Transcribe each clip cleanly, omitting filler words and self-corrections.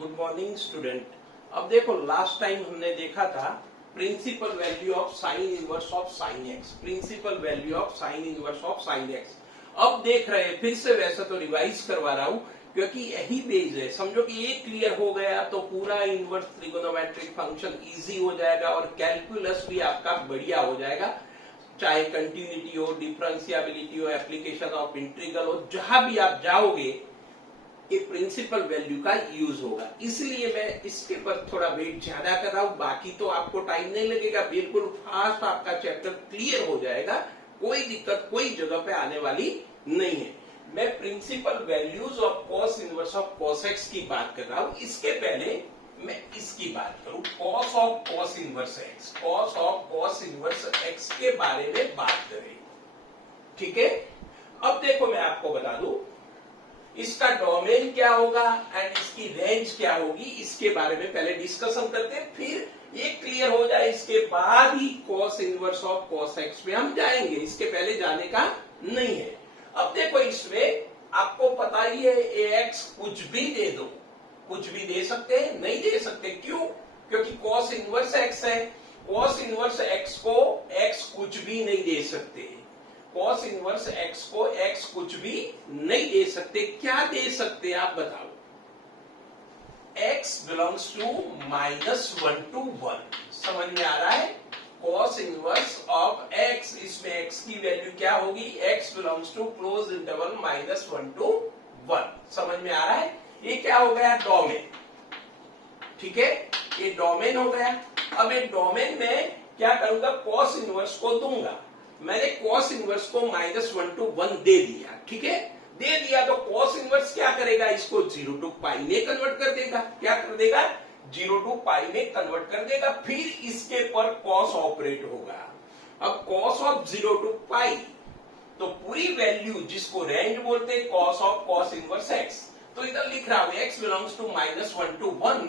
Good morning student. अब देखो last time हमने देखा था principal value of sine inverse of sine x, principal value of sine inverse of sine x. अब देख रहे हैं फिर से, वैसे तो रिवाइज करवा रहा हूं क्योंकि यही बेस है। समझो कि ये क्लियर हो गया तो पूरा इनवर्स ट्रिगोनोमेट्रिक फंक्शन इजी हो जाएगा और कैलकुलस भी आपका बढ़िया हो जाएगा। चाहे कंटिन्यूटी हो, डिफरेंशियबिलिटी हो, एप्लीकेशन ऑफ इंटीग्रल हो, जहां भी आप जाओगे ये प्रिंसिपल वैल्यू का यूज होगा। इसलिए मैं इसके पर थोड़ा वेट ज्यादा कर रहा हूं। बाकी तो आपको टाइम नहीं लगेगा, बिल्कुल फास्ट आपका चैप्टर क्लियर हो जाएगा। कोई दिक्कत कोई जगह पे आने वाली नहीं है। मैं principal values of cos inverse of cos x की बात कर रहा हूं। इसके पहले मैं इसकी बात करूं, cos of cos inverse x, cos of cos inverse x के बारे में बात करें। ठीक है, अब देखो मैं आपको बता दूं इसका डोमेन क्या होगा एंड इसकी रेंज क्या होगी, इसके बारे में पहले डिस्कशन करते हैं। फिर ये क्लियर हो जाए इसके बाद ही cos inverse of cos x में हम जाएंगे, इसके पहले जाने का नहीं है। अब देखो इसमें आपको पता ही है ax कुछ भी दे दो, कुछ भी दे सकते हैं, नहीं दे सकते। क्यों? क्योंकि कॉस इनवर्स एक्स है। कॉस इनवर्स एक्स को x कुछ भी नहीं दे सकते। कॉस इनवर्स एक्स को x कुछ भी नहीं दे सकते। क्या दे सकते आप बताओ? x belongs to -1 to 1। समझ में आ रहा है? कॉस इनवर्स ऑफ x, इसमें x की वैल्यू क्या होगी? x belongs to close interval -1 to 1। समझ में आ रहा है? ये क्या हो गया? डोमेन। ठीक है, ये डोमेन हो गया। अब ये डोमेन में क्या करूंगा? कॉस इनवर्स को दूंगा। मैंने कॉस इनवर्स को -1 to 1 दे दिया। ठीक है, दे दिया तो कॉस इनवर्स क्या करेगा? इसको 0 to पाई में कन्वर्ट कर देगा। क्या कर देगा? 0 to पाई में कन्वर्ट कर देगा। फिर इसके पर कॉस ऑपरेट होगा। अब कॉस ऑफ 0 to पाई, तो पूरी वैल्यू जिसको रेंज बोलते हैं, cos of cos inverse x. तो इधर लिख रहा हूं x बिलोंग्स टू -1 to 1,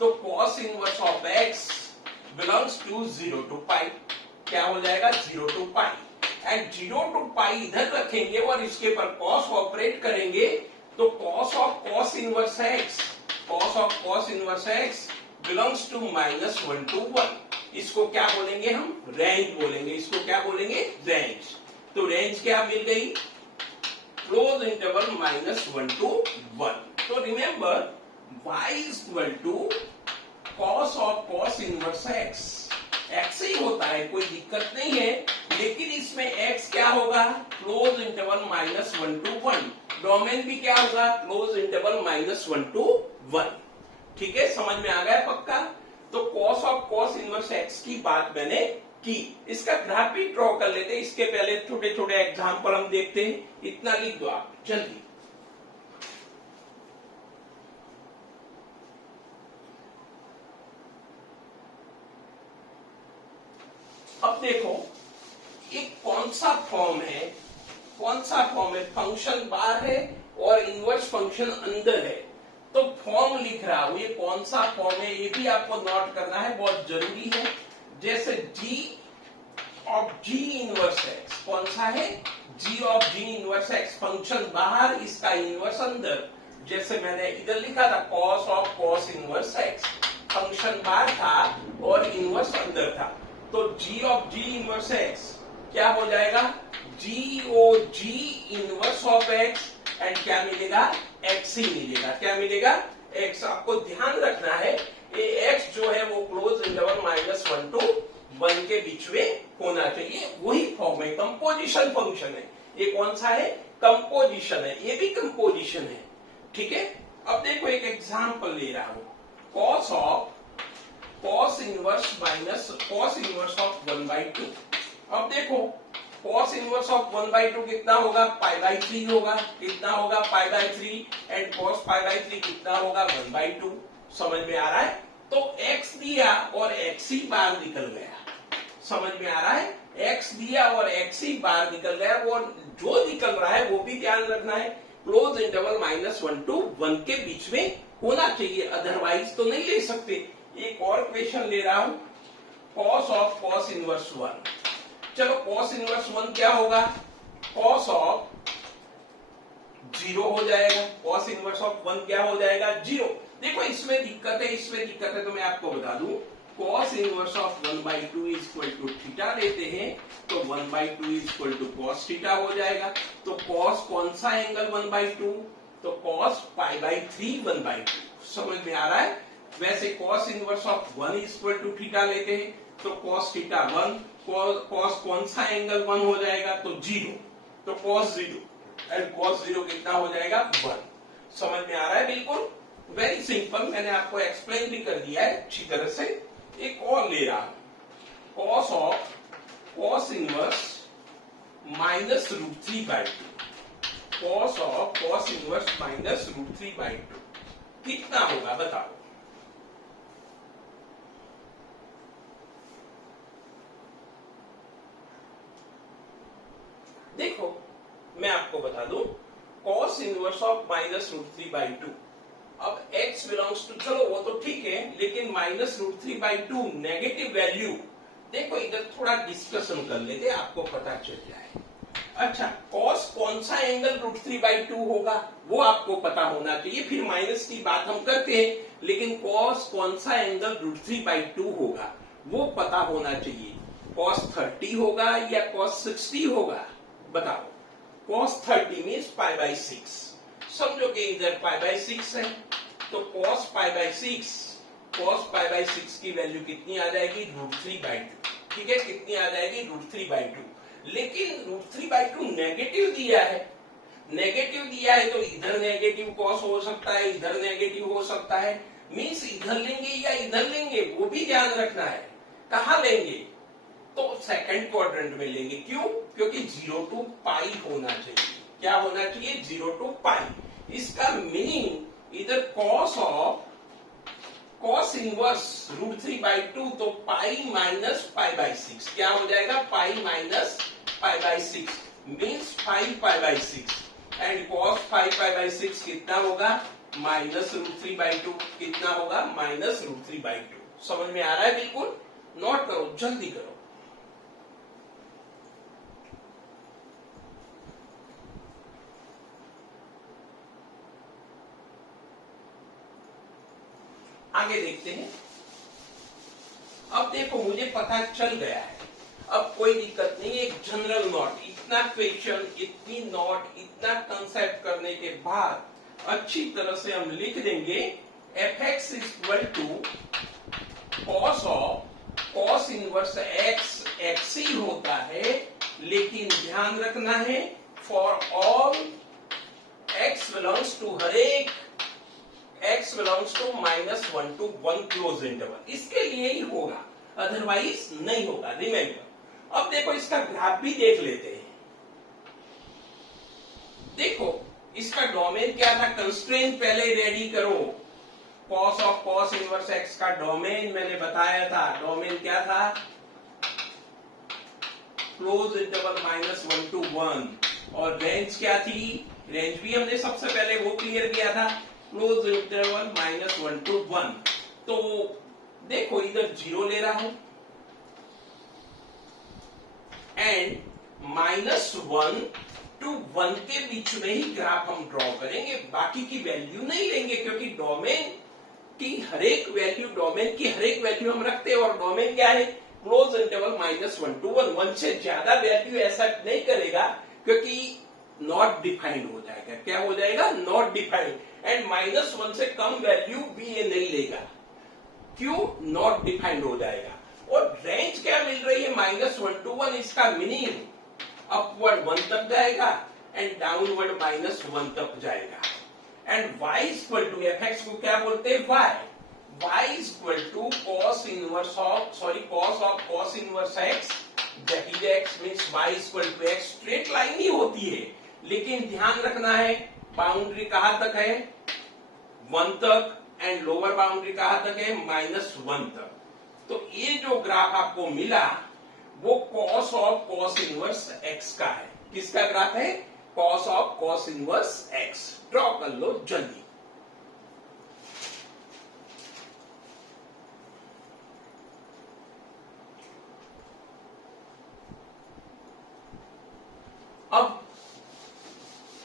तो cos inverse of x belongs to 0 to pi. क्या हो जाएगा? 0 to pi. And 0 to pi इधर रखेंगे और इसके पर कॉस ऑपरेट करेंगे, तो cos of cos inverse x, cos of cos inverse x belongs to -1 to 1। इसको क्या बोलेंगे हम? रेंज बोलेंगे। इसको क्या बोलेंगे? रेंज। तो रेंज क्या मिल गई? Close interval -1 to 1। तो remember y is equal to cos of cos inverse x. x ही होता है, कोई दिक्कत नहीं है, लेकिन इसमें x क्या होगा? Close interval -1 to 1। डोमेन भी क्या होगा? Close interval -1 to 1। ठीक है, समझ में आ गया पक्का? तो cos of cos inverse x की बात मैंने की। इसका ग्राफ भी ड्रॉ कर लेते हैं। इसके पहले छोटे छोटे एग्जाम्पल हम देखते हैं। इतना लिख दो आप जल्दी। अब देखो ये कौन सा फॉर्म है? कौन सा फॉर्म है? फंक्शन बाहर है और इनवर्स फंक्शन अंदर है। तो फॉर्म लिख रहा हूं, ये कौन सा फॉर्म है ये भी आपको नोट करना है, बहुत जरूरी है। जैसे g of g inverse x, कौन सा है? g of g inverse x, function बाहर, इसका इनवर्स अंदर। जैसे मैंने इधर लिखा था cos of cos inverse x, function बाहर था और इनवर्स अंदर था। तो g of g inverse x क्या हो जाएगा? g inverse of x and क्या मिलेगा? x ही मिलेगा। क्या मिलेगा? x। आपको ध्यान रखना है ये x जो है वो क्लोज इंटरवल -1 to 1 के बीच में होना चाहिए। वही फॉर्म है, कंपोजिशन फंक्शन है। ये कौन सा है? कंपोजिशन है। ये भी कंपोजिशन है। ठीक है, अब देखो एक एग्जांपल ले रहा हूं, cos of cos inverse minus cos inverse of 1/2। अब देखो कॉस इनवर्स ऑफ 1/2 कितना होगा? π/3 होगा। कितना होगा? π/3। एंड कॉस π/3 कितना होगा? 1/2। समझ में आ रहा है? तो x दिया और x ही बाहर निकल गया। समझ में आ रहा है? x दिया और x ही बाहर निकल गया। वो जो निकल रहा है वो भी ध्यान रखना है, क्लोज इंटरवल -1 to 1 के बीच में होना चाहिए, अदरवाइज तो नहीं ले सकते। एक और क्वेश्चन ले रहा हूं, कॉस ऑफ कॉस इनवर्स 1। चलो कॉस इनवर्स 1 क्या होगा? कॉस ऑफ 0 हो जाएगा। कॉस इनवर्स ऑफ 1 क्या हो जाएगा? 0। देखो इसमें दिक्कत है तो मैं आपको बता दूं, cos inverse of 1/2 is equal to theta लेते हैं तो 1/2 is equal to cos theta हो जाएगा। तो cos कौन सा एंगल 1/2, तो cos π/3 1/2। समझ में आ रहा है? वैसे cos inverse of 1 is equal to theta लेते हैं तो cos थीटा 1, cos कौन सा एंगल 1 हो जाएगा, तो 0, तो cos 0 एंड cos 0 कितना हो जाएगा 1। समझ में आ रहा है? बिल्कुल वेरी सिंपल, मैंने आपको एक्सप्लेन भी कर दिया है अच्छी तरह से। एक और ले रहा हूं, cos of cos inverse minus √3/2, cos of cos inverse minus √3/2 कितना होगा बताओ। देखो मैं आपको बता दूं, cos इनवर्स ऑफ माइनस √3/2, अब x बिलोंग्स टू, चलो वो तो ठीक है, लेकिन माइनस √3/2 नेगेटिव वैल्यू, देखो इधर थोड़ा डिस्कशन कर लेते, आपको पता चल जाए। अच्छा, cos कौन सा एंगल √3/2 होगा वो आपको पता होना चाहिए, फिर माइनस की बात हम करते हैं, लेकिन cos कौन सा एंगल √3/2 होगा वो पता होना चाहिए। cos 30 होगा या cos 60 होगा बताओ। cos 30 मीन्स π/6, समझो कि इधर π/6 है, तो cos π/6 की वैल्यू कितनी आ जाएगी √3/2। ठीक है, कितनी आ जाएगी √3/2, लेकिन √3/2 नेगेटिव दिया है, नेगेटिव दिया है तो इधर नेगेटिव cos हो सकता है, इधर नेगेटिव हो सकता है, मीन्स इधर लेंगे या इधर लेंगे वो भी ध्यान रखना है। कहां लेंगे, तो सेकंड क्वाड्रेंट में लेंगे, क्यों, क्योंकि 0 to π होना चाहिए। क्या होना चाहिए, 0 to π। इसका मीनिंग इधर cos इनवर्स √3/2 तो पाई माइनस π/6, क्या हो जाएगा, pi minus π/6 means 5 π/6 and cos 5 π/6 कितना होगा, माइनस √3/2 कितना होगा, माइनस √3/2। समझ में आ रहा है? बिल्कुल नोट करो, जल्दी करो। आगे देखते हैं। अब देखो मुझे पता चल गया है, अब कोई दिक्कत नहीं, एक जनरल नोट, इतना क्वेश्चन, इतनी नोट, इतना कंसेप्ट करने के बाद अच्छी तरह से हम लिख देंगे fx equal to cos of cos inverse x ही होता है, लेकिन ध्यान रखना है for all x belongs to, हर एक x belongs to -1 to 1 close interval, इसके लिए ही होगा, अदरवाइज नहीं होगा, रिमेंबर। अब देखो इसका ग्राफ भी देख लेते हैं। देखो इसका डोमेन क्या था, कंस्ट्रेंट पहले रेडी करो। cos of cos inverse x का डोमेन मैंने बताया था, डोमेन क्या था, क्लोज इंटरवल -1 to 1, और रेंज क्या थी, रेंज भी हमने सबसे पहले वो क्लियर किया था, क्लोज इंटरवल -1 to 1। तो देखो इधर 0 ले रहा हूं एंड -1 to 1 के बीच में ही ग्राफ हम ड्रॉ करेंगे, बाकी की वैल्यू नहीं लेंगे, क्योंकि डोमेन की हर एक वैल्यू हम रखते हैं, और डोमेन क्या है, क्लोज इंटरवल -1 to 1, 1 से ज्यादा वैल्यू ऐसा नहीं करेगा, क्योंकि नॉट डिफाइंड हो जाएगा। क्या हो जाएगा, नॉट डिफाइंड, एंड -1 से कम वैल्यू भी ये नहीं लेगा, क्यों, नॉट डिफाइंड हो जाएगा। और रेंज क्या मिल रही है, -1 to 1, इसका मीनिंग अपवर्ड 1 तक जाएगा एंड डाउनवर्ड -1 तक जाएगा। And y equal to, fx को क्या बोलते हैं, y equal to cos of cos inverse x, that is x means y equal to x, straight line ही होती है, लेकिन ध्यान रखना है बाउंड्री कहां तक है, 1 तक, एंड लोअर बाउंड्री कहां तक है, -1 तक। तो ये जो ग्राफ आपको मिला वो cos of cos inverse x का है। किसका ग्राफ है, cos of cos inverse x। Draw कर लो जल्दी। अब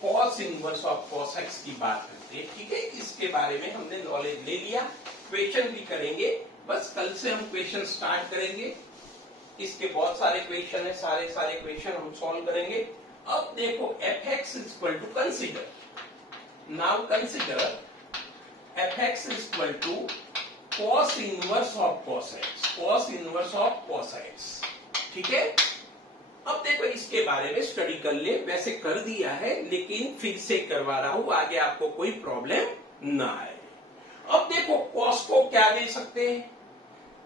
cos inverse of cos x की बात करें। सकते हैं। ठीक है, इसके बारे में हमने नॉलेज ले लिया, क्वेश्चन भी करेंगे, बस कल से हम क्वेश्चन स्टार्ट करेंगे। इसके बहुत सारे क्वेश्चन है, सारे क्वेश्चन हम सॉल्व करेंगे। अब देखो fx is equal to consider, now consider fx is equal to cos inverse of cos x, cos inverse of cos x। ठीक है, अब देखो इसके बारे में स्टडी कर ले, वैसे कर दिया है लेकिन फिर से करवा रहा हूं, आगे आपको कोई प्रॉब्लम ना आए। अब देखो cos को क्या दे सकते हैं,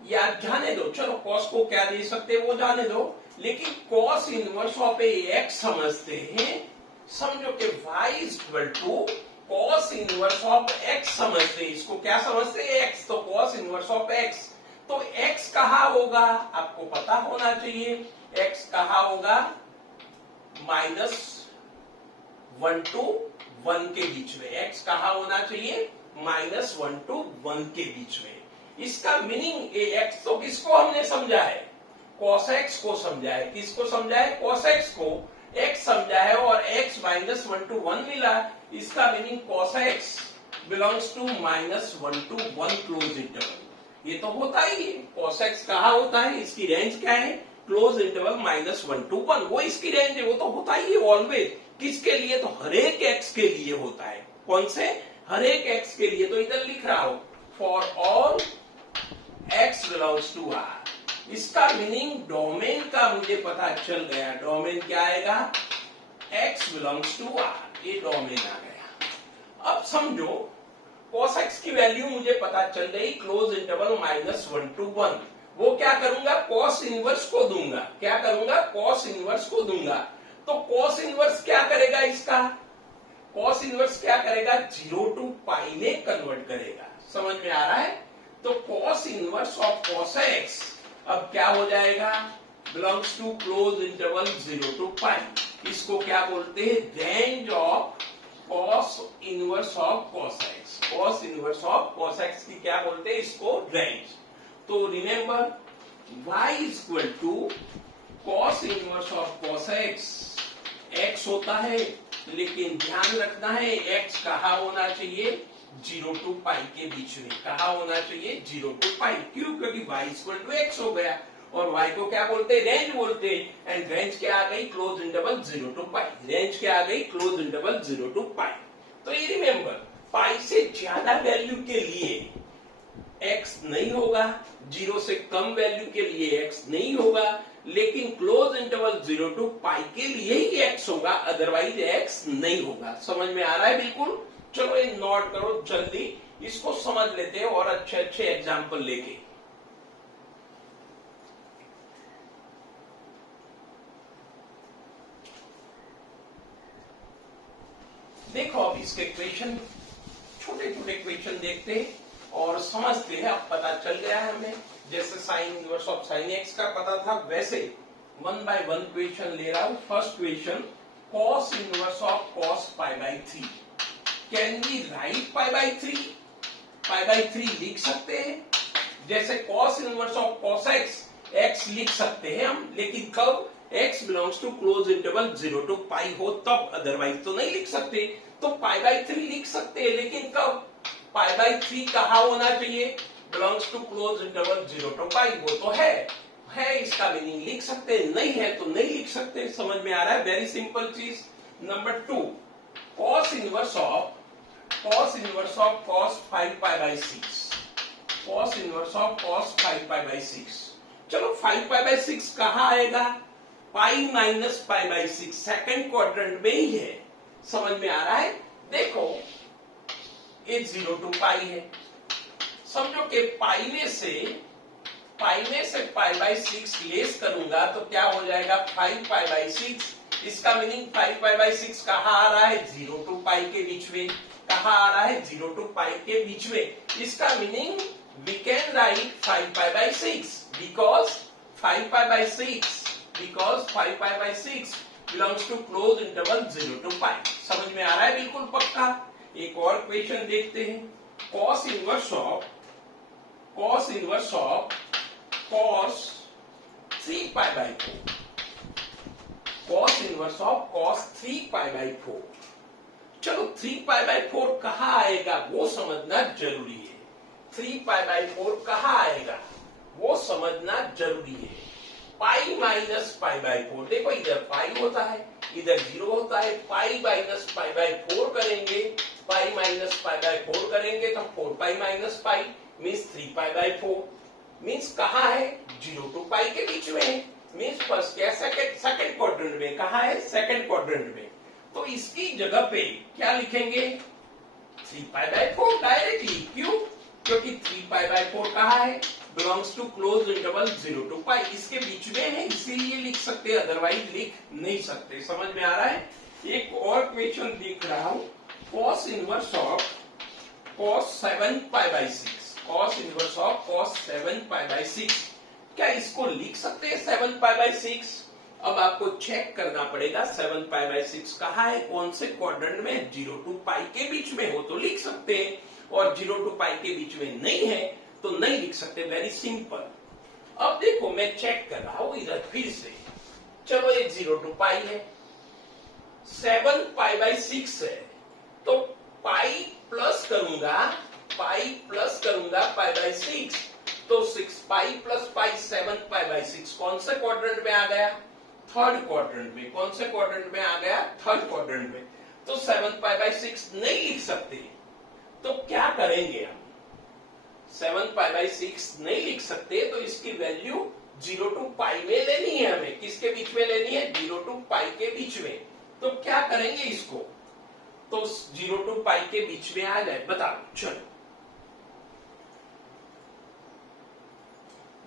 या जाने दो, चलो cos को क्या दे सकते हैं वो जाने दो, लेकिन cos इनवर्स ऑफ x समझते हैं। समझो कि y is equal to cos inverse of x समझते हैं, इसको क्या समझते हैं x, तो cos इनवर्स ऑफ x। तो x कहाँ होगा आपको पता होना चाहिए, x कहाँ होगा -1 to 1 के बीच में, x कहाँ होना चाहिए -1 to 1 के बीच में। इसका मीनिंग x तो किसको हमने समझा है, cos x को समझा है, किसको समझा है, cos x को, x समझा है और x -1 to 1 मिला, इसका meaning cos x belongs to -1 to 1 close interval. ये तो होता ही है, cos x कहाँ होता है, इसकी रेंज क्या है, क्लोज इंटरवल -1 to 1, वो इसकी रेंज है, वो तो होता ही है ऑलवेज। किसके लिए, तो हरेक x के लिए होता है। कौन से, हरेक x के लिए। तो इधर लिख रहा हूं for all x belongs to R। इसका मीनिंग डोमेन का मुझे पता चल गया, डोमेन क्या आएगा, x बिलोंग्स टू R, ये डोमेन आ गया। अब समझो cos x की वैल्यू मुझे पता चल गई, क्लोज इंटरवल -1 to 1। वो क्या करूंगा, cos इनवर्स को दूंगा, क्या करूंगा, cos इनवर्स को दूंगा। तो cos इनवर्स क्या करेगा, इसका cos इनवर्स क्या करेगा, 0 to पाई में कन्वर्ट करेगा। समझ में आ रहा है, तो cos inverse of cos x अब क्या हो जाएगा, belongs to close interval 0 to pi. इसको क्या बोलते हैं, range of cos inverse of cos x, cos inverse of cos x की क्या बोलते हैं, इसको रेंज। तो remember y is equal to cos inverse of cos x, x होता है, लेकिन ध्यान रखना है x कहाँ होना चाहिए, 0 to पाई के बीच में, कहाँ होना चाहिए, 0 to पाई। क्यों, क्योंकि y इक्वल टू x हो गया और y को क्या बोलते हैं, रेंज बोलते हैं। एंड रेंज क्या आ गई, close interval 0 to pi, range क्या आ गई, क्लोज इंटरवल 0 to पाई। तो ये रिमेंबर, पाई से ज्यादा वैल्यू के लिए x नहीं होगा, 0 से कम वैल्यू के लिए x नहीं होगा, लेकिन क्लोज इंटरवल 0 to पाई के लिए ही x होगा, अदरवाइज x नहीं होगा। समझ में आ रहा है बिल्कुल। चलो ये नोट करो जल्दी, इसको समझ लेते हैं और अच्छे अच्छे एग्जाम्पल लेके। देखो अब इसके क्वेश्चन, छोटे छोटे क्वेश्चन देखते हैं और समझते हैं। अब पता चल गया है हमें, जैसे sign inverse of sine x का पता था, वैसे 1 by 1 क्वेश्चन ले रहा हूं। First question, cos inverse of cos pi by 3। Can we write pi by 3, pi by 3 लिख सकते हैं। जैसे cos inverse of cos x, x लिख सकते हैं हम, लेकिन कब, x belongs to close interval 0 to pi हो तब, अदरवाइज तो नहीं लिख सकते। तो पाई बाई 3 लिख सकते हैं, लेकिन कब, पाई बाई 3 कहाँ होना चाहिए, belongs to close interval 0 to pi, वो तो है इसका मीनिंग लिख सकते हैं, नहीं है तो नहीं लिख सकते। समझ में आ रहा है, वेरी सिंपल चीज। Number 2, cos inverse of cos 5 pi by 6, cos inverse of cos 5 pi by 6। चलो 5 पाई बाई 6 कहाँ आएगा, pi minus pi by 6, second quadrant में ही है। समझ में आ रहा है, देखो ये 0 to पाई है, समझो कि पाई में से पाई बाई 6 लेस करूंगा तो क्या हो जाएगा, 5 पाई बाई 6। इसका मीनिंग 5 पाई बाई 6 कहाँ आ रहा है, 0 to पाई के बीच में, कहाँ आ रहा है, 0 to पाई के बीच में। इसका मीनिंग we can write 5 pi by 6 because 5 pi by 6 belongs to close interval 0 to pi. समझ में आ रहा है बिल्कुल पक्का। एक और क्वेश्चन देखते हैं, cos inverse of cos 3 pi by 4, cos inverse of cos 3 pi by 4। चलो 3π/4 कहाँ आएगा वो समझना जरूरी है। 3π/4 कहाँ आएगा वो समझना जरूरी है। पाई माइनस π/4, देखो इधर पाई होता है इधर 0 होता है। पाई माइनस π/4 करेंगे, पाई माइनस π/4 करेंगे तो 4π माइनस पाई मीन्स 3π/4 मीन्स कहाँ है 0 to पाई के बीच में है। मीन्स फर्स्ट क्या सेकंड क्वाड्रेंट में, कहाँ है सेकंड क्वाड्रेंट में। तो इसकी जगह पे क्या लिखेंगे 3π/4 डायरेक्टली। क्यों? क्योंकि 3π/4 कहाँ है belongs to close interval 0 to pi, इसके बीच में है इसीलिए लिख सकते हैं, अदरवाइज लिख नहीं सकते। समझ में आ रहा है। एक और क्वेश्चन देख रहा हूं, cos inverse of cos 7π/6, cos inverse of cos 7π/6। क्या इसको लिख सकते हैं 7π/6? अब आपको चेक करना पड़ेगा 7π/6 कहाँ है, कौन से क्वाड्रेंट में। 0 to पाई के बीच में हो तो लिख सकते हैं, और 0 to पाई के बीच में नहीं है तो नहीं लिख सकते। Very simple. अब देखो मैं चेक कर रहा हूं इधर फिर से। चलो ये 0 to पाई है, 7π/6 है, तो पाई प्लस करूंगा π/6, तो 6π + पाई 7π/6 कौन से क्वाड्रेंट में आ गया, थर्ड क्वाड्रेंट में। कौन से क्वाड्रेंट में आ गया, थर्ड क्वाड्रेंट में। तो 7π/6 नहीं लिख सकते, तो क्या करेंगे हम, 7π/6 नहीं लिख सकते तो इसकी वैल्यू 0 to पाई में लेनी है हमें। किसके बीच में लेनी है, 0 to पाई के बीच में। तो क्या करेंगे इसको, तो 0 to पाई के बीच में आ जाए, बताओ। चलो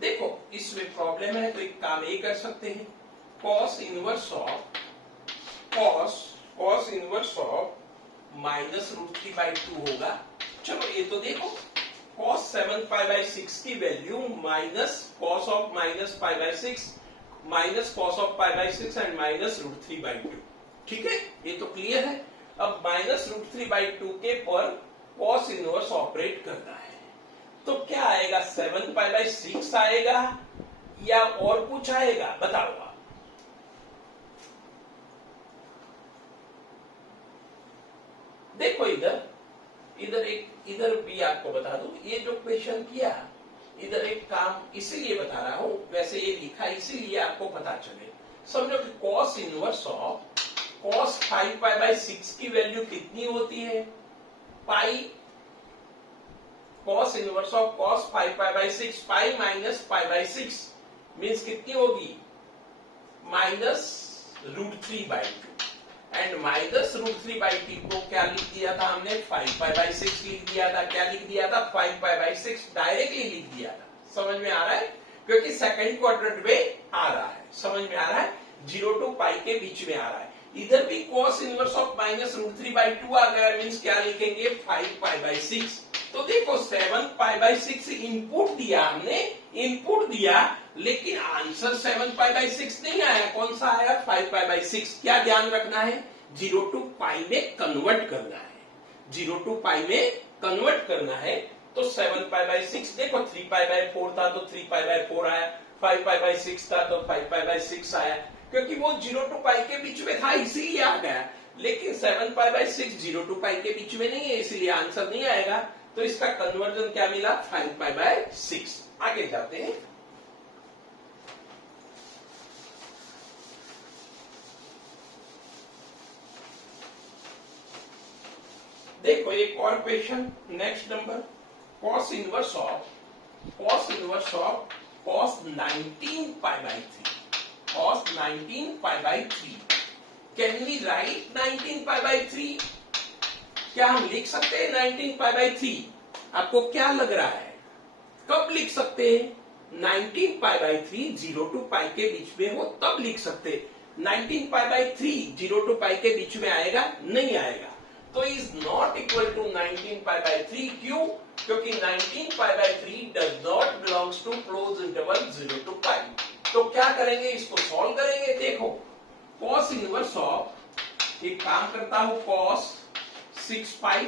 देखो इसमें प्रॉब्लम है तो एक काम ये कर सकते हैं, cos इनवर्स ऑफ -√3/2 होगा। चलो ये तो देखो cos 7π/6 की value minus cos of -π/6 minus cos of π/6 and -√3/2। ठीक है, ये तो क्लियर है। अब -√3/2 के पर cos इनवर्स ऑपरेट करना है तो क्या आएगा, 7π/6 आएगा या और कुछ आएगा, बताओ आप। देखो इधर भी आपको बता दूं, ये जो क्वेश्चन किया इधर एक काम इसीलिए बता रहा हूं, वैसे ये लिखा इसीलिए आपको पता चले। समझो कि cos इनवर्स ऑफ cos 5π/6 की वैल्यू कितनी होती है, pi. cos inverse of cos 5π/6 pi minus π/6 means कितनी होगी, -√3/2। एंड -√3/2 को क्या लिख दिया था हमने, 5π/6 लिख दिया था। क्या लिख दिया था, 5π/6 डायरेक्टली लिख दिया था। समझ में आ रहा है, क्योंकि सेकंड क्वाड्रेंट में आ रहा है। समझ में आ रहा है, 0 to पाई के बीच में आ रहा है। इधर भी cos इनवर्स ऑफ -√3/2 आ गया, मीन्स क्या लिखेंगे 5π/6। तो देखो 7π/6 इनपुट दिया हमने, इनपुट दिया लेकिन आंसर 7π/6 नहीं आया। कौन सा आया, 5π/6। क्या ध्यान रखना है, 0 to पाई में कन्वर्ट करना है, 0 to पाई में कन्वर्ट करना है। तो 7π/6 देखो 3π/4 था तो 3π/4 आया, 5π/6 था तो 5π/6 आया, क्योंकि वो 0 to पाई के बीच में था इसीलिए आ गया। लेकिन 7π/6 0 to पाई के बीच में नहीं है, इसीलिए आंसर नहीं आएगा। तो इसका कन्वर्जन क्या मिला, 5π/6। आगे जाते हैं। देखो एक और question, next number, cos inverse of cos 19π/3, cos 19π/3। Can we write 19π/3? क्या हम लिख सकते हैं 19π/3? आपको क्या लग रहा है, कब लिख सकते हैं 19π/3? 0 to पाई के बीच में हो तब लिख सकते हैं। 19π/3 0 to पाई के बीच में आएगा, नहीं आएगा। तो इज नॉट इक्वल टू 19π/3। क्यों? क्योंकि 19π/3 does not belongs to close interval 0 to pi. तो क्या करेंगे, इसको सॉल्व करेंगे। देखो cos इनवर्स ऑफ, एक काम करता हूं, cos 6π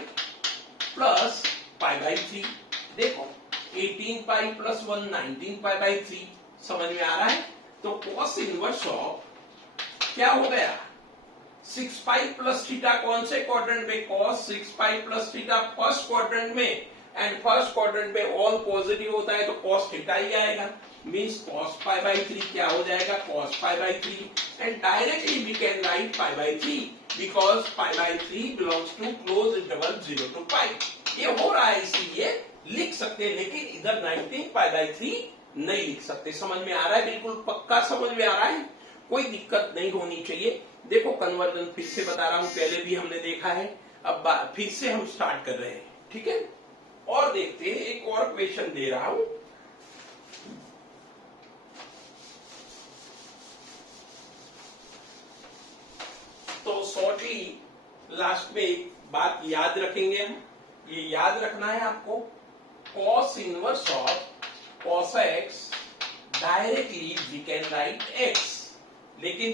प्लस π/3। देखो 18π + 1 19π/3। समझ में आ रहा है। तो cos इनवर्स ऑफ क्या हो गया, 6 पाई प्लस थीटा कौन से क्वाड्रेंट में? cos 6 pi plus theta first quadrant में, एंड फर्स्ट क्वाड्रेंट में ऑल पॉजिटिव होता है तो cos थीटा ही आएगा, मींस cos पाई बाई 3 क्या हो जाएगा? cos pi by 3, and directly we can write pi by 3 because pi by 3 belongs to close interval 0 to pi. ये हो रहा है इसलिए लिख सकते हैं, लेकिन इधर 19 पाई बाई 3 नहीं लिख सकते। समझ में आ रहा है? बिल्कुल पक्का समझ में आ रहा है, कोई दिक्कत नहीं होनी चाहिए। देखो कन्वर्जन फिर से बता रहा हूं, पहले भी हमने देखा है, अब फिर से हम स्टार्ट कर रहे हैं, ठीक है? और देखते हैं, एक और क्वेश्चन दे रहा हूं। तो शॉर्टली लास्ट में एक बात याद रखेंगे हम, ये याद रखना है आपको, cos inverse of cos x directly we can write x, लेकिन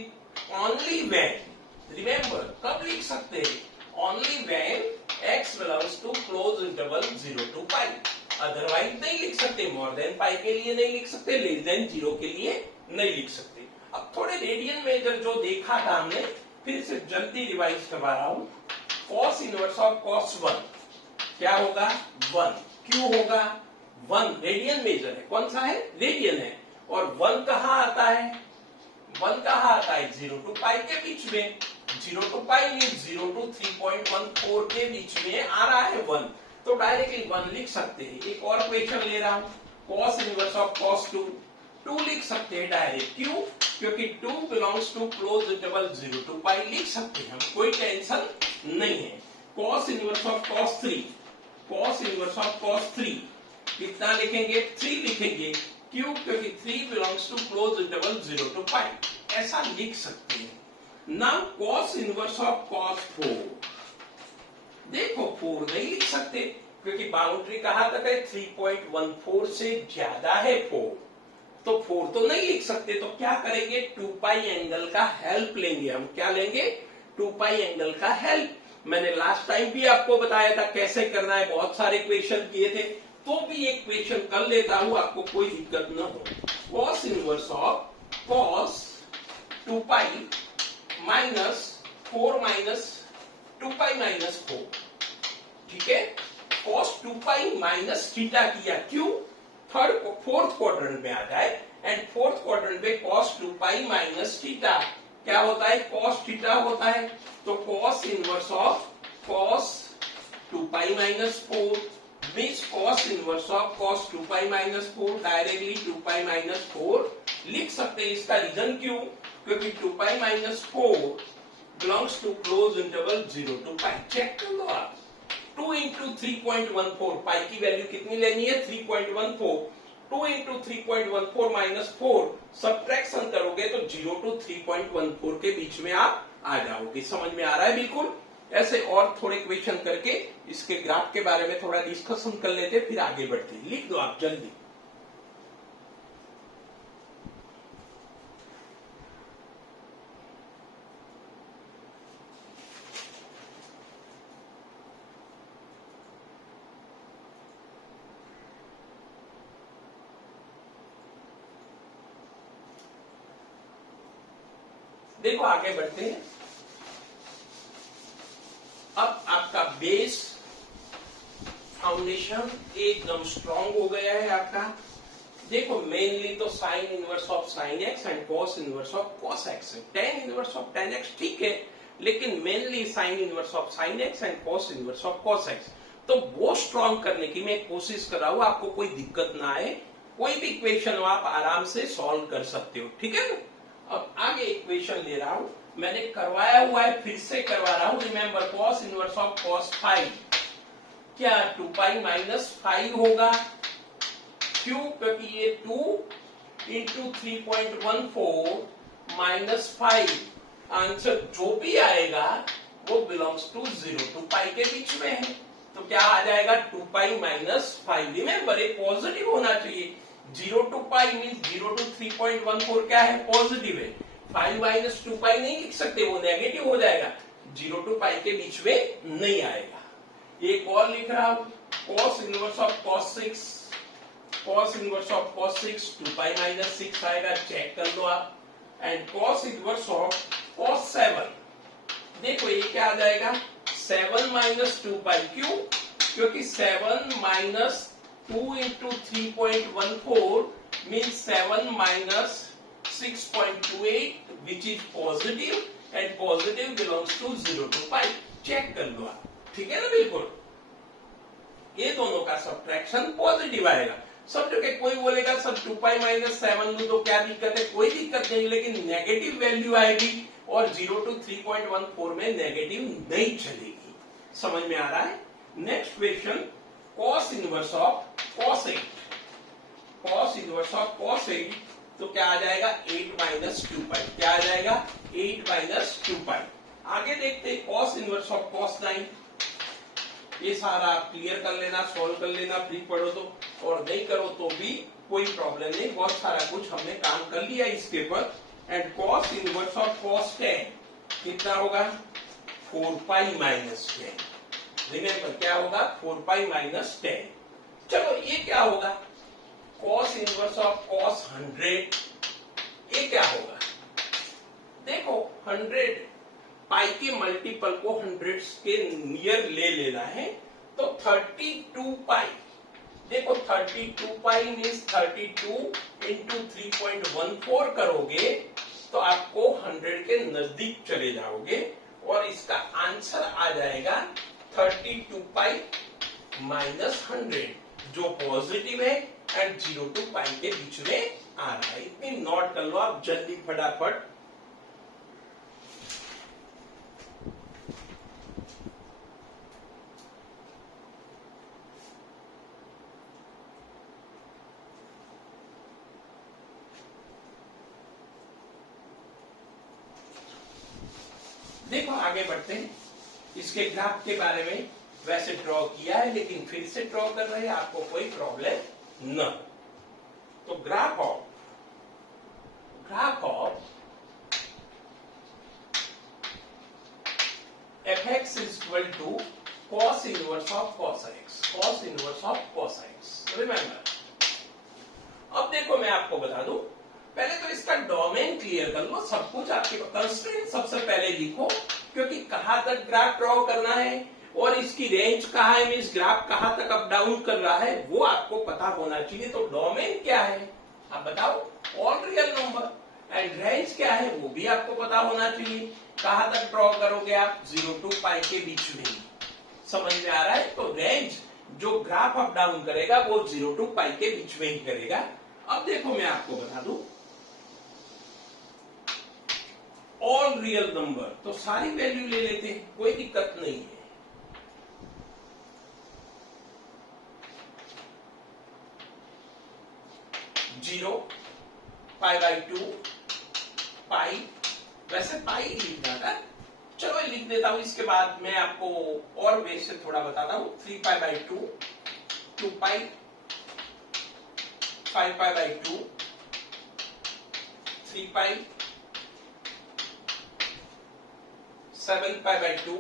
ओनली व्हेन, रिमेंबर कब लिख सकते हैं? Only when x belongs to close interval 0 to pi, otherwise नहीं लिख सकते। मोर देन पाई के लिए नहीं लिख सकते, लेस देन 0 के लिए नहीं लिख सकते। अब थोड़े रेडियन मेजर जो देखा था हमने, फिर से जल्दी रिवाइज करवा रहा हूं। cos इनवर्स ऑफ cos 1 क्या होगा? 1। क्यों होगा? 1 रेडियन मेजर है, कौन सा है? रेडियन है। और 1 कहां आता है? 1 कहां आता है? 0 to पाई के बीच में। 0 to पाई मीन्स 0 to 3.14 के बीच में आ रहा है 1, तो डायरेक्टली 1 लिख सकते हैं। एक और क्वेश्चन ले रहा हूं, cos इनवर्स ऑफ cos 2 लिख सकते हैं डायरेक्ट। क्यों? क्योंकि 2 belongs to close interval 0 to pi, लिख सकते हैं हम, कोई टेंशन नहीं है। cos inverse of cos 3, cos inverse of cos 3 कितना लिखेंगे? 3 लिखेंगे। क्यों? क्योंकि 3 belongs to close interval 0 to pi, ऐसा लिख सकते हैं। Now cos inverse of cos 4, देखो 4 नहीं लिख सकते क्योंकि बाउंड्री कहां तक है? 3.14 से ज्यादा है 4, तो 4 तो नहीं लिख सकते। तो क्या करेंगे? 2 पाई एंगल का हेल्प लेंगे हम। क्या लेंगे? 2 पाई एंगल का हेल्प। मैंने लास्ट टाइम भी आपको बताया था कैसे करना है, बहुत सारे क्वेश्चन किए थे, तो भी एक क्वेश्चन कर लेता हूं, आपको कोई दिक्कत न हो। cos inverse of cos 2 pi minus 4 minus 2 pi minus 4, ठीक है? cos 2 पाई माइनस थीटा किया। क्यों? फोर्थ क्वाड्रेंट में आ जाए, एंड फोर्थ क्वाड्रेंट में cos 2 पाई माइनस थीटा क्या होता है? cos थीटा होता है। तो cos inverse of cos 2 pi minus 4 means cos inverse of cos 2 pi minus 4 directly 2 pi minus 4 लिख सकते हैं। इसका रीजन क्यों? क्योंकि 2 pi minus 4 belongs to close interval 0 to pi. Check कर लो आप, 2 इंटू 3.14, पाई की वैल्यू कितनी लेनी है? 3.14। 2 इंटू 3.14 माइनस 4 सब्ट्रैक्शन करोगे तो 0 to 3.14 के बीच में आप आ जाओगे। समझ में आ रहा है? बिल्कुल ऐसे और थोड़े क्वेश्चन करके इसके ग्राफ के बारे में थोड़ा डिस्कशन कर लेते, फिर आगे बढ़ते। लिख दो आप जल्दी। देखो आगे बढ़ते हैं। अब आपका बेस फाउंडेशन एकदम स्ट्रांग हो गया है आपका। देखो मेनली तो sine inverse of sine x and cos inverse of cos x है। Tan inverse of tan x ठीक है, लेकिन mainly sine inverse of sine x and cos inverse of cos x. तो वो स्ट्रांग करने की मैं कोशिश कर रहा हूं, आपको कोई दिक्कत ना आए, कोई भी इक्वेशन हो आप आराम से सॉल्व कर सकते हो, ठीक है ना? अब आगे इक्वेशन ले रहा हूं, मैंने करवाया हुआ है, फिर से करवा रहा हूं। Remember cos inverse of cos 5 क्या 2 पाई माइनस 5 होगा। क्यों? क्योंकि ये 2 इंटू 3.14 माइनस 5, आंसर जो भी आएगा वो बिलोंग्स टू 0 to पाई के बीच में है। तो क्या आ जाएगा? 2 पाई माइनस 5। रिमेंबर ये पॉजिटिव होना चाहिए। 0 to पाई मीन्स 0 to 3.14 क्या है? पॉजिटिव है। 5 माइनस 2 पाई नहीं लिख सकते, वो नेगेटिव हो जाएगा। 0 to पाई के बीच में नहीं आएगा। एक और लिख रहा हूं, cos inverse of cos 6, cos inverse of cos 6 2 pi minus 6 आएगा, चेक कर लो आप। And cos inverse of cos 7 देखो ये क्या आ जाएगा 7 माइनस 2 पाई क्यों, क्योंकि 7 minus 2 into 3.14 means 7 minus 6.28 which is positive and positive belongs to 0 to pi. Check कर लो आप, ठीक है ना। बिल्कुल ये दोनों का सब्ट्रैक्शन पॉजिटिव आएगा। सब जो कोई बोलेगा सर 2 पाई माइनस 7 लू तो क्या दिक्कत है, कोई दिक्कत नहीं, लेकिन नेगेटिव वैल्यू आएगी और 0 टू 3.14 में नेगेटिव नहीं चलेगी। समझ में आ रहा है। Next question cos inverse of cos 8। Cos inverse of cos 8 तो क्या आ जाएगा 8 माइनस 2 पाई। क्या आ जाएगा 8 माइनस 2 पाई। आगे देखते हैं कॉस इनवर्स ऑफ कॉस 9। ये सारा आप क्लियर कर लेना, सॉल्व कर लेना, फ्री पढ़ो तो, और नहीं करो तो भी कोई प्रॉब्लम नहीं, बहुत सारा कुछ हमने काम कर लिया इसके ऊपर। And cos inverse of cos 10 कितना होगा 4 पाई माइनस 10। रिमेंबर क्या होगा 4 पाई माइनस 10। चलो ये क्या होगा कॉस इनवर्स ऑफ कॉस 100। ये क्या होगा, देखो 100 पाई के मल्टीपल को 100 के नियर ले लेना है, तो 32 पाई। देखो 32 पाई मीन्स 32 इंटू 3.14 करोगे तो आपको 100 के नजदीक चले जाओगे और इसका आंसर आ जाएगा 32 पाई माइनस 100 जो पॉजिटिव है एंड 0 टू पाई के बीच में आ रहा है। इतनी नोट कर लो आप जल्दी फटाफट। देखो आगे बढ़ते हैं। इसके ग्राफ के बारे में वैसे ड्रॉ किया है लेकिन फिर से ड्रॉ कर रहे हैं, आपको कोई प्रॉब्लम न। तो graph of f x is equal to cos inverse of cos x. Cos inverse of cos x remember. अब देखो मैं आपको बता दूं, पहले तो इसका डोमेन क्लियर कर लो। सब कुछ आपके कंस्ट्रेंट सबसे पहले लिखो, क्योंकि कहां तक ग्राफ ड्रॉ करना है और इसकी रेंज कहां है, मींस ग्राफ कहां तक अप डाउन कर रहा है वो आपको पता होना चाहिए। तो डोमेन क्या है आप बताओ, all real number. And range क्या है वो भी आपको पता होना चाहिए। कहां तक ड्रॉ करोगे आप 0 टू पाई के बीच में। समझ में आ रहा है। तो रेंज जो ग्राफ अप डाउन करेगा वो 0 टू पाई के बीच में ही करेगा। अब देखो मैं आपको बता दूं ऑल रियल नंबर, तो सारी वैल्यू ले लेते हैं, कोई दिक्कत नहीं है। जीरो, पाई बाई 2, पाई, वैसे पाई लिखना था, चलो ये लिख देता हूं। इसके बाद मैं आपको और वे से थोड़ा बताता हूं। 3 pi by 2, 2 pi, 5 pi by 2, 3 pi, 7 pi by 2,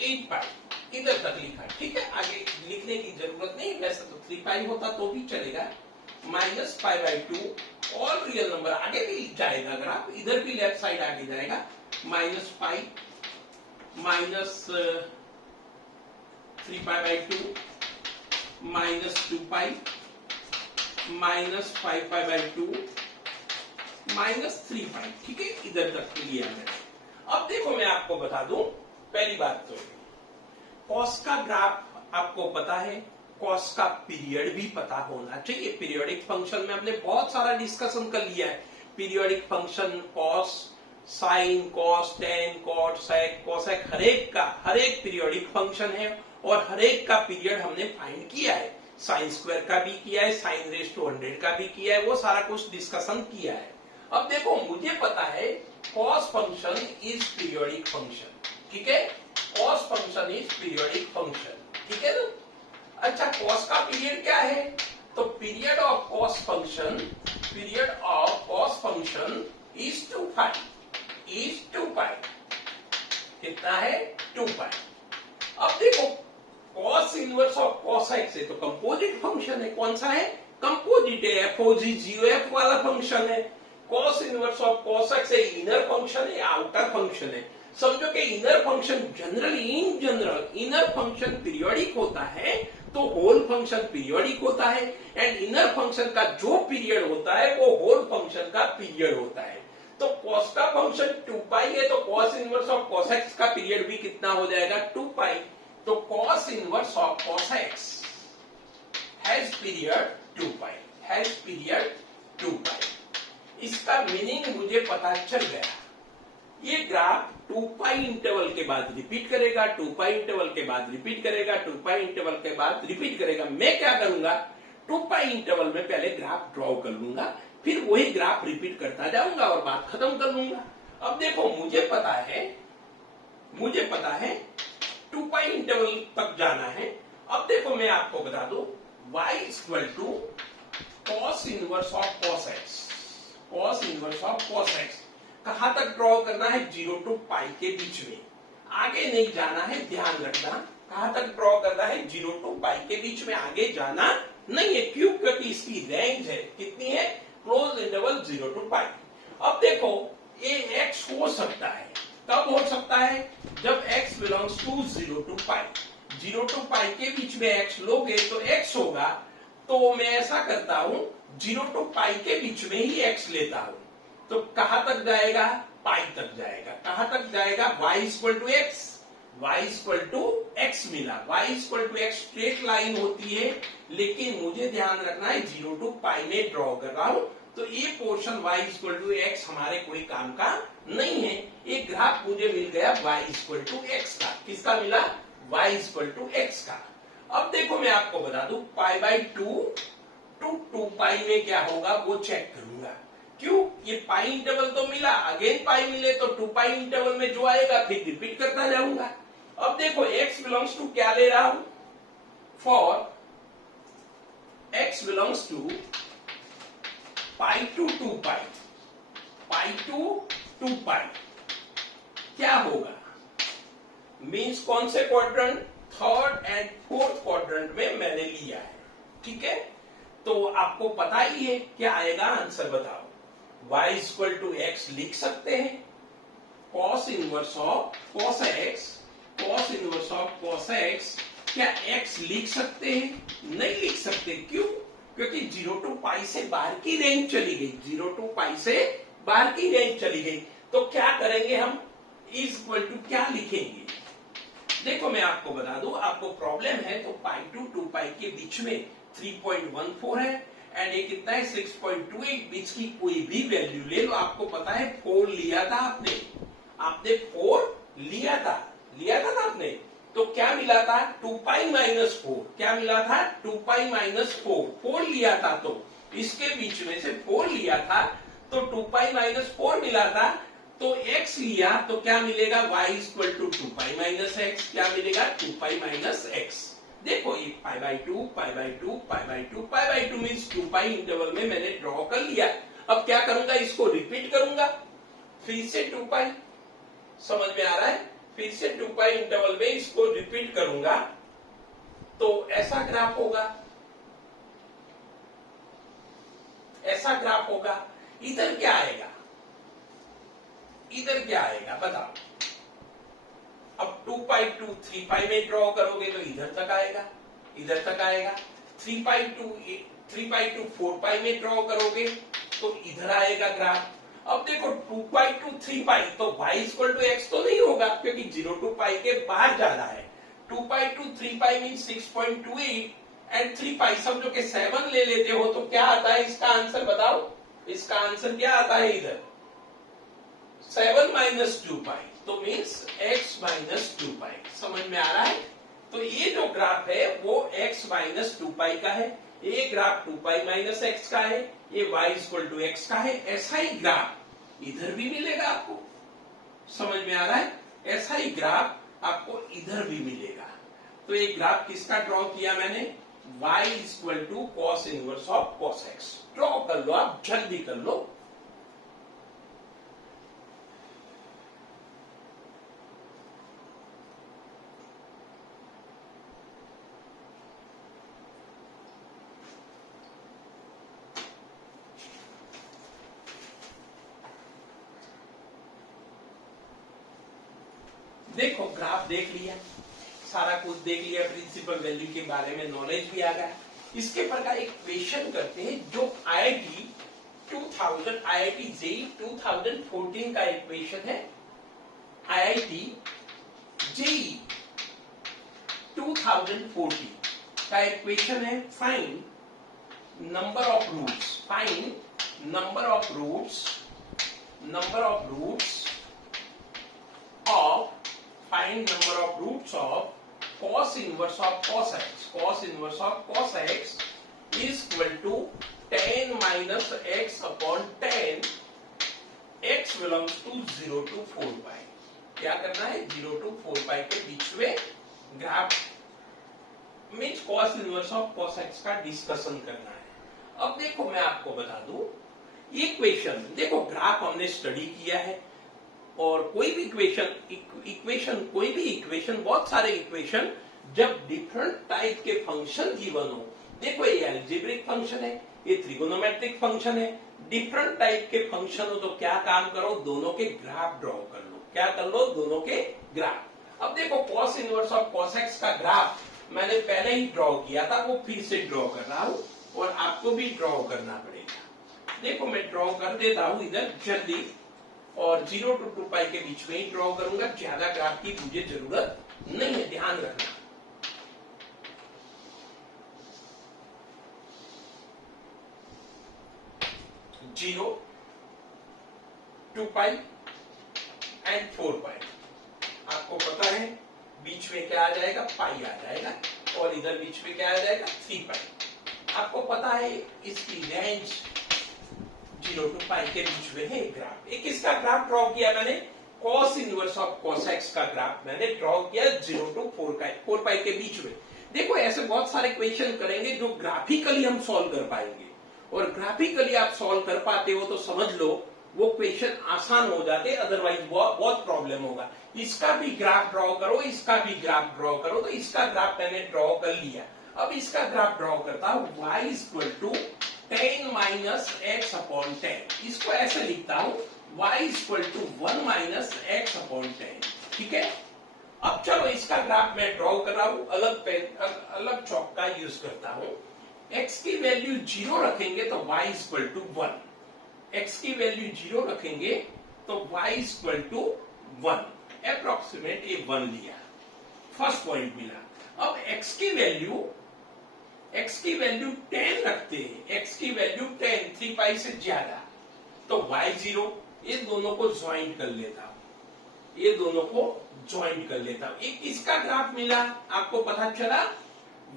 8 पाई। इधर तक लिखा, ठीक है। आगे लिखने की जरूरत नहीं, वैसे तो 3 पाई होता तो भी चलेगा। Minus pi by 2, all real number आगे भी जाएगा ग्राफ, इधर भी लेफ्ट साइड आगे जाएगा। Minus pi, minus 3 pi by 2, minus 2 pi, minus 5 pi by 2, minus 3 पाई, ठीक है। इधर तक लिया मैंने। अब देखो मैं आपको बता दूं, पहली बात तो कॉस का ग्राफ आपको पता है, कॉस का पीरियड भी पता होना चाहिए। पीरियोडिक फंक्शन में हमने बहुत सारा डिस्कशन कर लिया है। Periodic function cos, sine, cos, tan, cot, sec, cosec, हर एक पीरियोडिक फंक्शन है और हर एक का पीरियड हमने फाइंड किया है। साइन स्क्वायर का भी किया है, साइन रेज टू 100 का भी किया है, वो सारा कुछ डिस्कशन किया है। अब देखो मुझे पता है cos function is periodic function, ठीक है। Cos function is periodic function, ठीक है ना। अच्छा कॉस का पीरियड क्या है, तो period of cos function is 2 पाई, कितना है 2 पाई। अब देखो cos inverse of cos x है तो कंपोजिट फंक्शन है। कौन सा है, कंपोजिट है, FOGGOF वाला फंक्शन है। Cos inverse of cos x inner function है या आउटर फंक्शन है? समझो कि inner function in general inner function periodic होता है तो होल फंक्शन पीरियोडिक होता है, एंड इनर फंक्शन का जो पीरियड होता है वो होल फंक्शन का पीरियड होता है। तो कॉस का फंक्शन 2 पाई है तो cos inverse of cos x का पीरियड भी कितना हो जाएगा? 2 पाई। तो cos inverse of cos x has period 2 pi, has period 2 पाई। इसका मीनिंग मुझे पता चल गया। ये ग्राफ 2 पाई इंटरवल के बाद रिपीट करेगा, 2 पाई इंटरवल के बाद रिपीट करेगा, 2 पाई इंटरवल के बाद रिपीट करेगा। मैं क्या करूंगा, 2 पाई इंटरवल में पहले ग्राफ ड्रॉ कर लूंगा, फिर वही ग्राफ रिपीट करता जाऊंगा और बात खत्म कर लूंगा। अब देखो मुझे पता है 2 पाई इंटरवल तक जाना है। अब देखो मैं आपको बता दूं y equal to cos inverse of cos x, cos inverse of cos x कहां तक ड्रॉ करना है? 0 टू पाई के बीच में, आगे नहीं जाना है, ध्यान रखना। कहां तक ड्रॉ करना है? 0 टू पाई के बीच में, आगे जाना नहीं है। क्यों? क्योंकि इसकी रेंज है, कितनी है? क्लोज इंटरवल 0 टू पाई। अब देखो ये x हो सकता है, कब हो सकता है? जब x belongs to 0 to pi. 0 to pi के बीच में x लोगे तो x होगा। तो मैं ऐसा करता हूं 0 टू पाई के बीच में ही x लेता हूं। तो कहां तक जाएगा? पाई तक जाएगा। कहां तक जाएगा? y equal to x, y equal to x मिला। y equal to x straight line होती है, लेकिन मुझे ध्यान रखना है 0 टू पाई में ड्रॉ कर रहा हूं, तो ये portion y equal to x हमारे कोई काम का नहीं है। एक ग्राफ मुझे मिल गया y इक्वल टू एक्स का। किसका मिला? y इक्वल टू एक्स का। अब देखो मैं आपको बता दूं पाई बाई 2 टू 2 पाई में क्या होगा वो चेक करूंगा। क्यों? ये पाई इंटरवल तो मिला, अगेन पाई मिले तो 2 पाई इंटरवल में जो आएगा फिर रिपीट करता जाऊंगा। अब देखो x बिलोंग्स टू क्या ले रहा हूं? For x belongs to pi to 2 pi, pi to 2 pi क्या होगा? मीन्स कौन से quadrant? Third and fourth quadrant में मैंने लिया है। ठीक है, तो आपको पता ही है क्या आएगा, आंसर बताओ। y इक्वल टू एक्स लिख सकते हैं, cos inverse of cos x, cos inverse of cos x क्या x लिख सकते हैं? नहीं लिख सकते। क्यों? क्योंकि 0 टू पाई से बाहर की रेंज चली गई, 0 टू पाई से बाहर की रेंज चली गई। तो क्या करेंगे हम? इक्वल टू क्या लिखेंगे? देखो मैं आपको बता दूं, आपको प्रॉब्लम है तो पाई टू 2 पाई के बीच में 3.14 है, एंड ये कितना है? 6.28। बीच की कोई भी वैल्यू ले लो। आपको पता है 4 लिया था आपने 4 लिया था ना आपने। तो क्या मिला था? 2 पाई माइनस 4। क्या मिला था? 2 पाई माइनस 4 लिया था। तो इसके बीच में से 4 लिया था तो 2 पाई माइनस 4 मिला था। तो x लिया तो क्या मिलेगा? y equal to 2 pi minus x. क्या मिलेगा? 2 पाई माइनस एक्स। देखो ये pi by 2, pi by 2, pi by 2, pi by 2 means 2 pi interval में मैंने ड्रॉ कर लिया। अब क्या करूंगा? इसको रिपीट करूंगा फिर से 2 पाई। समझ में आ रहा है? फिर से 2 पाई इंटरवल में इसको रिपीट करूंगा तो ऐसा ग्राफ होगा, ऐसा ग्राफ होगा। इधर क्या आएगा? इधर क्या आएगा बताओ? अब 2 पाई टू 3 पाई में ड्रॉ करोगे तो इधर तक आएगा, इधर तक आएगा। 3 पाई टू 4 पाई में ड्रॉ करोगे तो इधर आएगा ग्राफ। अब देखो 2 पाई टू 3 पाई तो y इक्वल टू एक्स तो नहीं होगा, क्योंकि 0 टू पाई के बाहर जाना है। 2 पाई टू 3 पाई मीन 6.28 एंड 3 पाई समझो कि 7 ले लेते हो तो क्या आता है? इसका आंसर बताओ। इसका आंसर क्या आता है? इधर 7 माइनस 2 पाई, तो मीन्स x माइनस 2 पाई। समझ में आ रहा है? तो ये जो ग्राफ है वो x माइनस 2 पाई का है, ये ग्राफ 2 पाई माइनस एक्स का है, ये y इक्वल टू एक्स का है। ऐसा ही ग्राफ इधर भी मिलेगा आपको। समझ में आ रहा है? ऐसा ही ग्राफ आपको इधर भी मिलेगा। तो ये ग्राफ किसका ड्रॉ किया मैंने? y equal to cos inverse of cos x. Draw कर लो, आप जल्दी कर लो। देखो ग्राफ देख लिया, सारा कुछ देख लिया, प्रिंसिपल वैल्यू के बारे में नॉलेज भी आ गया। इसके प्रकार एक क्वेश्चन करते हैं जो आईआईटी जेईई 2014 का एक क्वेश्चन है। आईआईटी जेईई 2014 का एक क्वेश्चन है। Find number of roots of cos inverse of cos x is equal to 10 minus x upon 10 x belongs to 0 to 4 pi। क्या करना है, 0 to 4 pi के बीच में graph means cos inverse of cos x का discussion करना है। अब देखो मैं आपको बता दूं, ये क्वेश्चन देखो ग्राफ हमने स्टडी किया है, और कोई भी इक्वेशन बहुत सारे इक्वेशन जब डिफरेंट टाइप के फंक्शन गिवन हो, देखो ये अलजेब्रिक फंक्शन है, ये ट्रिगोनोमेट्रिक फंक्शन है, डिफरेंट टाइप के फंक्शन हो तो क्या काम करो, दोनों के ग्राफ ड्रॉ कर लो। क्या कर लो, दोनों के ग्राफ। अब देखो cos inverse of cos x का ग्राफ मैंने पहले ही ड्रॉ किया था, वो फिर से ड्रॉ कर रहा हूं और आपको भी ड्रॉ करना पड़ेगा। देखो मैं ड्रॉ कर देता हूं इधर जल्दी, और 0 to 2 पाई के बीच में ही ड्रॉ करूंगा, ज्यादा ग्राफ की मुझे जरूरत नहीं है, ध्यान रखना। 0 2 पाई एंड 4 पाई। आपको पता है बीच में क्या आ जाएगा, पाई आ जाएगा, और इधर बीच में क्या आ जाएगा, 3 पाई। आपको पता है इसकी रेंज 0 to पाई के बीच में है ग्राफ। एक इसका ग्राफ ड्रॉ किया मैंने, cos inverse of cos x का ग्राफ मैंने ड्रॉ किया 0 to 4 पाई के बीच में। देखो ऐसे बहुत सारे क्वेश्चन करेंगे जो ग्राफिकली हम सॉल्व कर पाएंगे, और ग्राफिकली आप सॉल्व कर पाते हो तो समझ लो वो क्वेश्चन आसान हो जाते, अदरवाइज बहुत प्रॉब्लम होगा। इसका भी ग्राफ ड्रॉ करो, इसका भी ग्राफ ड्रॉ करो, तो इसका ग्राफ मैंने ड्रॉ कर लिया। अब इसका ग्राफ ड्रॉ करता हूं, y equal to 10 minus x upon 10। इसको ऐसे लिखता हूं, y equal to 1 minus x upon 10। ठीक है, अब चलो इसका ग्राफ मैं ड्रॉ कर रहा हूं, अलग पेन अलग चौक का यूज करता हूं। x की वैल्यू 0 रखेंगे तो y इक्वल टू 1, x की वैल्यू 0 रखेंगे तो y इक्वल टू 1, अप्रोक्सीमेट ये 1 लिया, फर्स्ट पॉइंट मिला। अब x की वैल्यू 10 रखते हैं, x की वैल्यू 10 3 पाई से ज्यादा, तो y 0, ये दोनों को ज्वाइंट कर लेता हूं, ये दोनों को ज्वाइंट कर लेता हूं। एक इसका ग्राफ मिला, आपको पता चला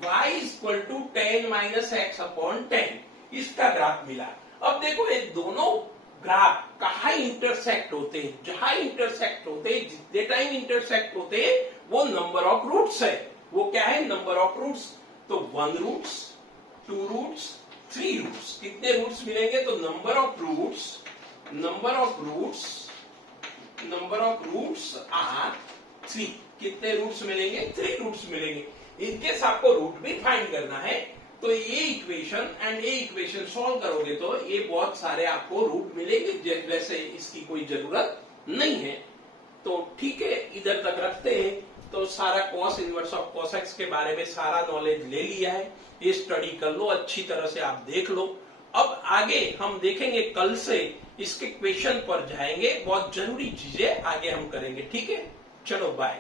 y equal to 10 minus x upon 10, इसका ग्राफ मिला। अब देखो ये दोनों ग्राफ कहाँ इंटरसेक्ट होते हैं, जहां इंटरसेक्ट होते हैं, जितने टाइम इंटरसेक्ट होते हैं वो नंबर ऑफ रूट्स है। वो क्या है, नंबर ऑफ रूट्स। तो 1 रूट्स, 2 रूट्स, 3 रूट्स। कितने रूट्स मिलेंगे, तो नंबर ऑफ रूट्स आर 3। कितने रूट्स मिलेंगे, 3 रूट्स मिलेंगे। इनकेस आपको रूट भी फाइंड करना है तो ये इक्वेशन एंड ये इक्वेशन सॉल्व करोगे तो ये बहुत सारे आपको रूट मिलेंगे, वैसे इसकी कोई जरूरत नहीं है। तो ठीक है, इधर तक रखते हैं। तो सारा cos inverse of cos x के बारे में सारा नॉलेज ले लिया है, ये स्टडी कर लो, अच्छी तरह से आप देख लो। अब आगे हम देखेंगे, कल से इसके क्वेश्चन पर जाएंगे, बहुत जरूरी चीजें आगे हम करेंगे। ठीक है, चलो बाय।